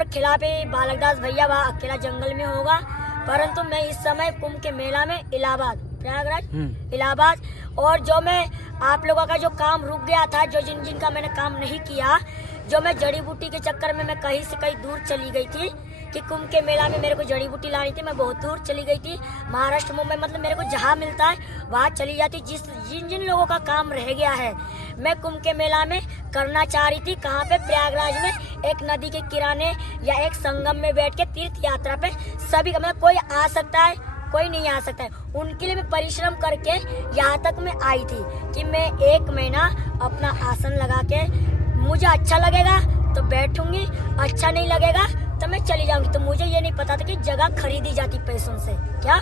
और खिलाफी बालकदास भैया वहाँ अकेला जंगल में होगा। परंतु मैं इस समय कुंभ के मेला में इलाहाबाद, प्रयागराज इलाहाबाद, और जो मैं आप लोगों का जो काम रुक गया था, जो जिनका मैंने काम नहीं किया, जो मैं जड़ी बूटी के चक्कर में मैं कहीं से कहीं दूर चली गई थी कि कुंभ के मेला में मेरे को जड़ी बूटी लानी थी, मैं बहुत दूर चली गई थी, महाराष्ट्र मुंबई, मतलब मेरे को जहाँ मिलता है वहाँ चली जाती। जिन लोगों का काम रह गया है मैं कुंभ के मेला में करना चाह रही थी। कहाँ पे? प्रयागराज में एक नदी के किनारे या एक संगम में बैठ के तीर्थ यात्रा पे सभी का, मतलब कोई आ सकता है कोई नहीं आ सकता है, उनके लिए मैं परिश्रम करके यहाँ तक मैं आई थी कि मैं 1 महीना अपना आसन लगा के, मुझे अच्छा लगेगा तो बैठूंगी, अच्छा नहीं लगेगा तो मैं चली जाऊंगी। तो मुझे ये नहीं पता था कि जगह खरीदी जाती पैसों से, क्या?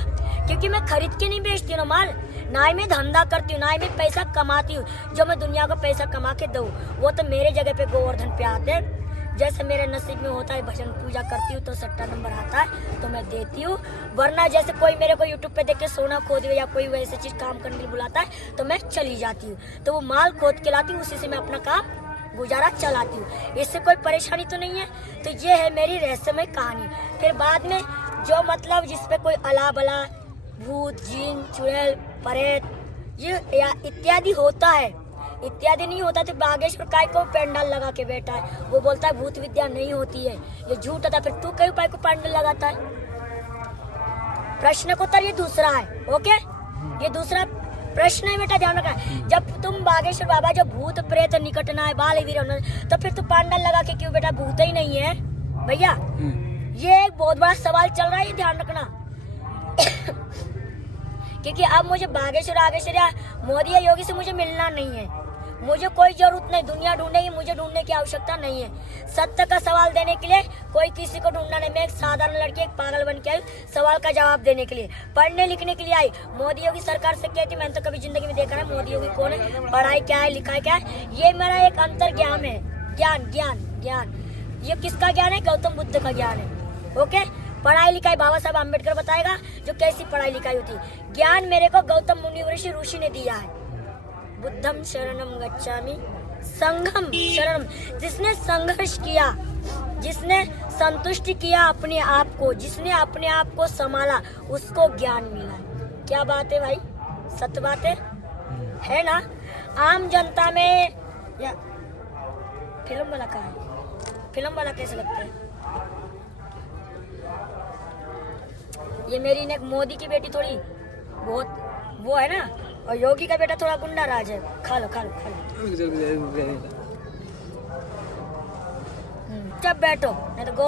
क्योंकि मैं खरीद के नहीं बेचती हूँ माल, ना ही मैं धंधा करती हूँ, ना ही मैं पैसा कमाती हूँ जो मैं दुनिया को पैसा कमा के दूँ। वो तो मेरे जगह पे गोवर्धन पे आते, जैसे मेरे नसीब में होता है, भजन पूजा करती हूँ तो 6 नंबर आता है तो मैं देती हूँ। वरना जैसे कोई मेरे को यूट्यूब पे देख के सोना खोद या कोई वैसे चीज काम करने के लिए बुलाता है तो मैं चली जाती हूँ। तो वो माल खोद के लाती हूँ, उसी से मैं अपना काम गुजारा चलाती हूँ, इससे कोई परेशानी तो नहीं है। तो ये है मेरी रहस्यमय कहानी। फिर बाद में जो मतलब जिसपे कोई अला बला, भूत, जीन, चुड़ैल, प्रेत ये या इत्यादि होता है, इत्यादि नहीं होता तो बागेश्वर काय को पंडाल लगा के बैठा है, वो बोलता है भूत विद्या नहीं होती है, ये झूठ होता है। फिर तू कई उपाय को पंडाल लगाता है? प्रश्न को उत्तर ये दूसरा है, ओके, ये दूसरा प्रश्न है बेटा, ध्यान रखना। जब तुम बागेश्वर बाबा जो भूत प्रेत निकट ना है बाल वीर, तो फिर तू पंडाल लगा के क्यों बेटा? भूत ही नहीं है भैया। ये एक बहुत बड़ा सवाल चल रहा है, ये ध्यान रखना। क्योंकि अब मुझे बागेश्वर आगेश्वर या मोदी या योगी से मुझे मिलना नहीं है, मुझे कोई जरूरत नहीं, दुनिया ढूंढेगी, मुझे ढूंढने की आवश्यकता नहीं है। सत्य का सवाल देने के लिए कोई किसी को ढूंढना नहीं, मैं एक साधारण लड़की, एक पागल बन के आई सवाल का जवाब देने के लिए, पढ़ने लिखने के लिए आई। मोदी योगी सरकार से कहती, मैंने तो कभी जिंदगी में देखा है मोदी योगी कौन है, पढ़ाई क्या है, लिखाई क्या है, ये मेरा एक अंतर ज्ञान है, ज्ञान ज्ञान ज्ञान। ये किसका ज्ञान है? गौतम बुद्ध का ज्ञान है, ओके। पढ़ाई लिखाई बाबा साहब अम्बेडकर बताएगा जो कैसी पढ़ाई लिखाई होती है। ज्ञान मेरे को गौतम मुनि ऋषि ने दिया है। बुद्धम शरणम गच्छामि, संघम शरणम, जिसने संघर्ष किया, जिसने संतुष्टि किया अपने आप को, जिसने अपने आप को संभाला, उसको ज्ञान मिला। क्या बात है भाई, सत्य बात है ना? आम जनता में या फिल्म वाला कहाँ है? फिल्म वाला कैसे लगता है? ये मेरी ने मोदी की बेटी थोड़ी बहुत वो है ना, और योगी का बेटा थोड़ा गुंडा राज है। खा लो खा लो खा लो, जब बैठो नहीं तो